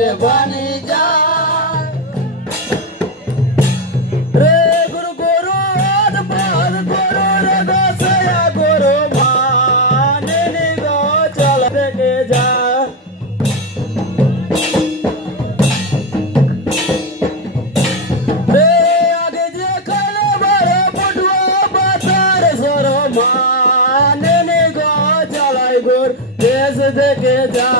रे बनी जाए रे गुरु गुरु आद पाद गुरु रे गोसया गुरु माने नी गो चल के जा रे आगे जे खले बड़े पटुआ बाजार सरो माने नी गो चलाई गुर देश देखे जा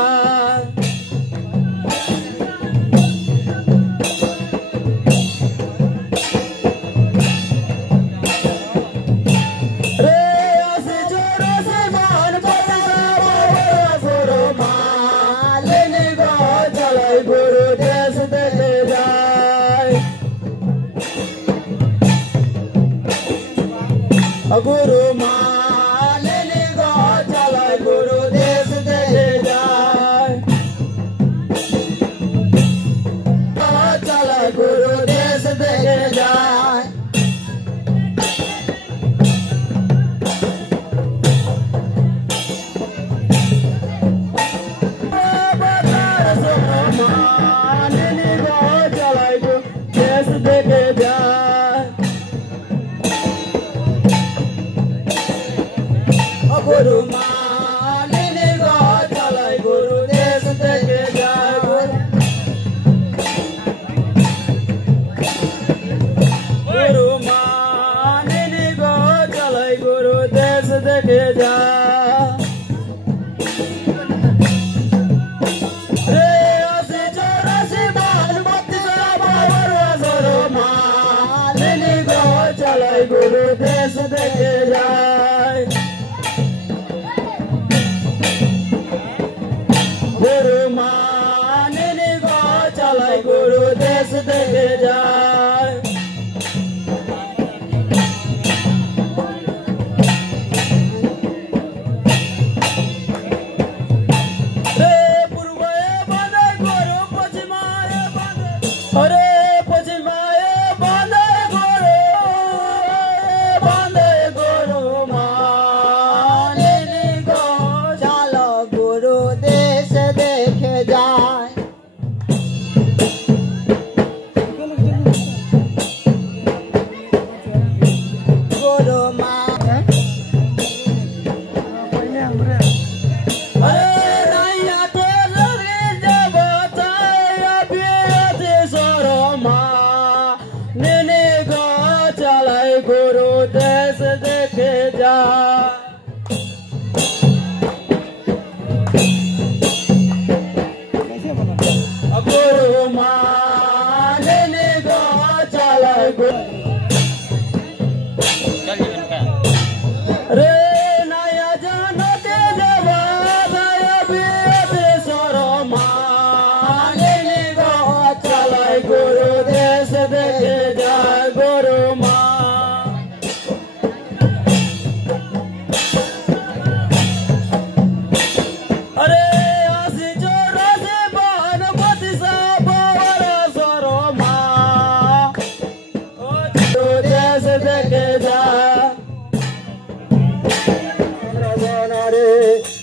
गुरु मालिनी गो चले गुरु देश देखे जाए चले गुरु देश देखे जाए मालिनी गो चले गुरु देश देखे जाए गुरु मालिनी गो चले गुरु देश देखे जाए गुरु मालिनी गो चले गुरु देश देखे जाए रे असी चौरासी बाल बत्तीस बाबर गुरु मालिनी गो चले गुरु देश देखे जाए गुरु मानिनी गो चले गुरु देश देखे जाए रे पूर्वे बंदे गुरु पश्चिमाए बंदे अरे पश्चिमाए बंदे गुरु मानिनी गो चलो गुरु देश देखे जाए गुरु अरे नैया तेरे जब अभी सरो मानिनी गो चले गुरु देश देखे जाए गुरु मानिनी गो चले रे नया जानते जब सरो मानिनी गो चले गुरु देश देखे जाए गुरु अरे असी चौरासी बान बत्तीस बाबर सरो गुरु देश देखे जाए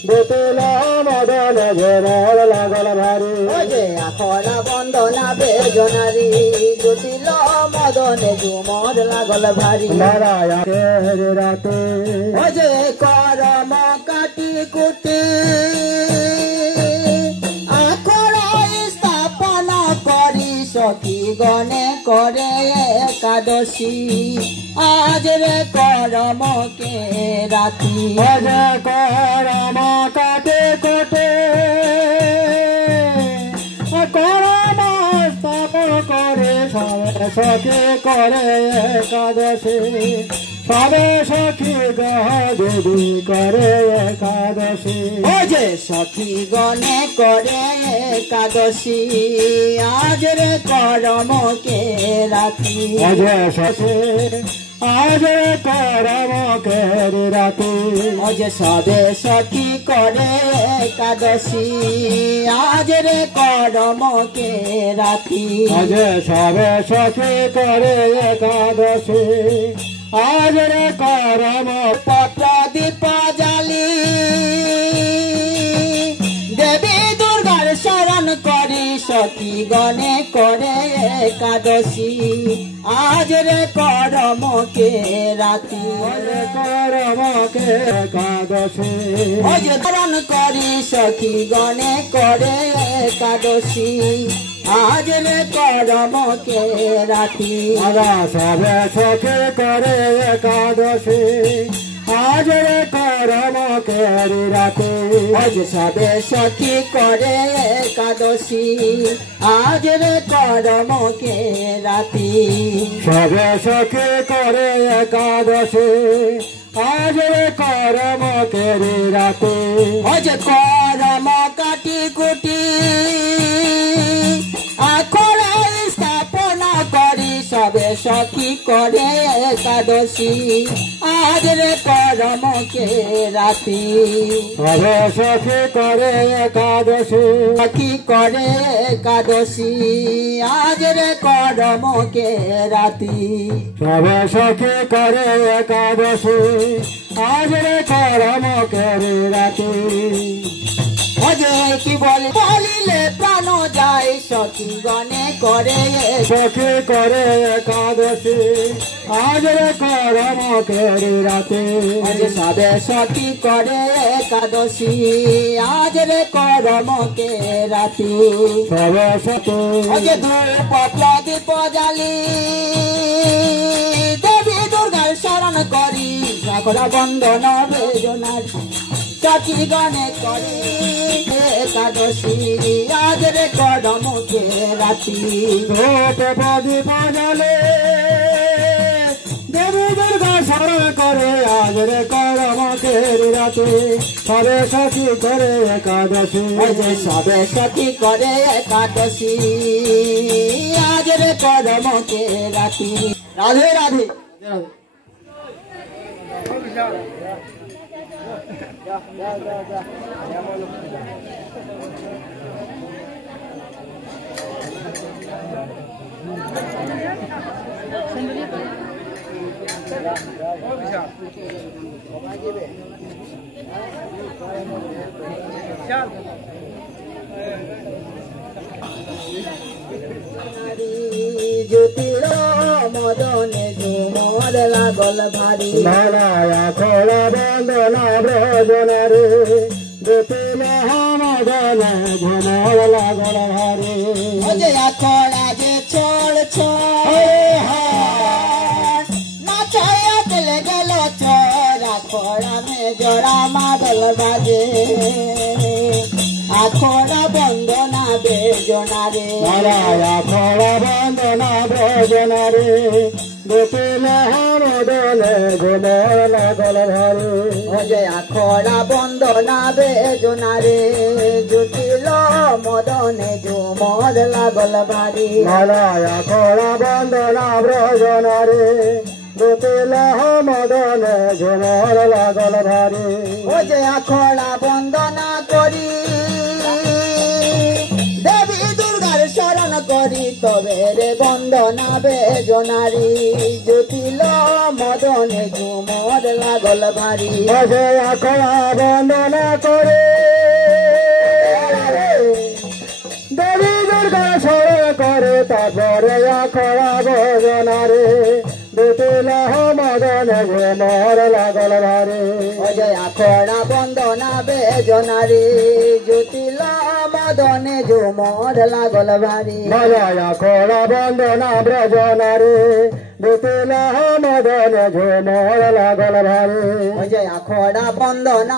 गोतला मदन झेमल लागल भारी ओजे आखरा बंदना बेजनारी गोतिल मदन झुमर लागल भारी नारायण के हरे राते ओजे करम काटी कुटी आखरा स्थापना करी सखी गणे करे एकादशी आज रे करम के राती आज करम काटे कोटे करम स्थापन करे सखी करे एकादशी सबे सखी गह देवी करे एकादशी ओजे सखी गणे करे एकादशी आज रे करम के राती आज सखी आज करम के राती आज सबे सखी करे एकादशी आज रे करम के राती आज सबे सखी करे एकादशी आज रे करम पत्र दीप जाली देवी दुर्गार शरण कर করি সখী গণে করে একাদশী আজ রে করমকে রাতি করমকে একাদশী ধারণ করি সখী গণে করে একাদশী আজ রে করমকে রাতি সবে সখী করে একাদশী আজ রে করমকে রাতি আজ সবে সখী করে একাদশী আজ রে করমকে রাতি সবে সখী করে একাদশী আজ রে করমকে রাতি আজ করম কাটি কুটি আখড়া স্থাপনা করি সবে সখী করে একাদশী আজ রে করমকে রাতি সবে সখী করে একাদশী সখী করে একাদশী আজ রে করমকে রাতি সবে সখী করে একাদশী আজ রে করমকে রাতি অজয় কি বলিলে প্রাণ যায় সখী গণে করে সখী করে একাদশী আজ রে করমকে রাতি আজ সবে সখী করে একাদশী আজ রে করমকে রাতি সবে সখী অজ ধূপ প্রদীপ জালি দেবী দুর্গার শরণ করি সাগর বন্দন বেদনার সখী গণে করে একাদশী আজ রে করমকে রাতি ধূপ প্রদীপ জ্বালে দেবী দুর্গা শরণ করে আজ রে করমকে রাতি সবে সখী করে একাদশী আজ সবে সখী করে একাদশী আজ রে করমকে রাতি রাধে রাধে জ্যোতির মদনে ঝুমর লাগল ভারী মালায়া খোলা বন্দনা ব্রজনারে জ্যোতি মহামদনে ঝুমর লাগল ভারে অজয়া খোলা যে ছড় ছড় নাচায়া চলে গেল ছড়া খোড়া মে জড়া মাদল বাজে আখড়া বন্দনা বেজনারে মালায়া খোলা বন্দনা ব্রজনারে জ্যোতি মহামদনে ঝুমর লাগল ভারে অজয়া খড়া বন্দনা বেজনারে জুটিল মদনে ঝুমর লাগল ভারী মালায়া খোলা বন্দনা ব্রজনারে জ্যোতি মহামদনে ঝুমর লাগল ভারে অজয়া খড়া বন্দনা করি দেবী দুর্গার শরণ করি তবে রে বন্দনা বেজনারি জুটিল মদনে ঝুমর লাগল ভারী অজয়া খোলা বন্দনা করে দেবী দুর্গা শরণ করে তারপরে খোলা বন্দনারে জ্যোতি মহামদনে ঝুমর লাগল ভারে অজয়া খড়া বন্দনা বেজনারি জুটিল মদনে ঝুমর লাগল ভারী মালায়া খোলা বন্দনা ব্রজনারে জ্যোতি মহামদনে ঝুমর লাগল ভারে অজয়া খড়া বন্দনা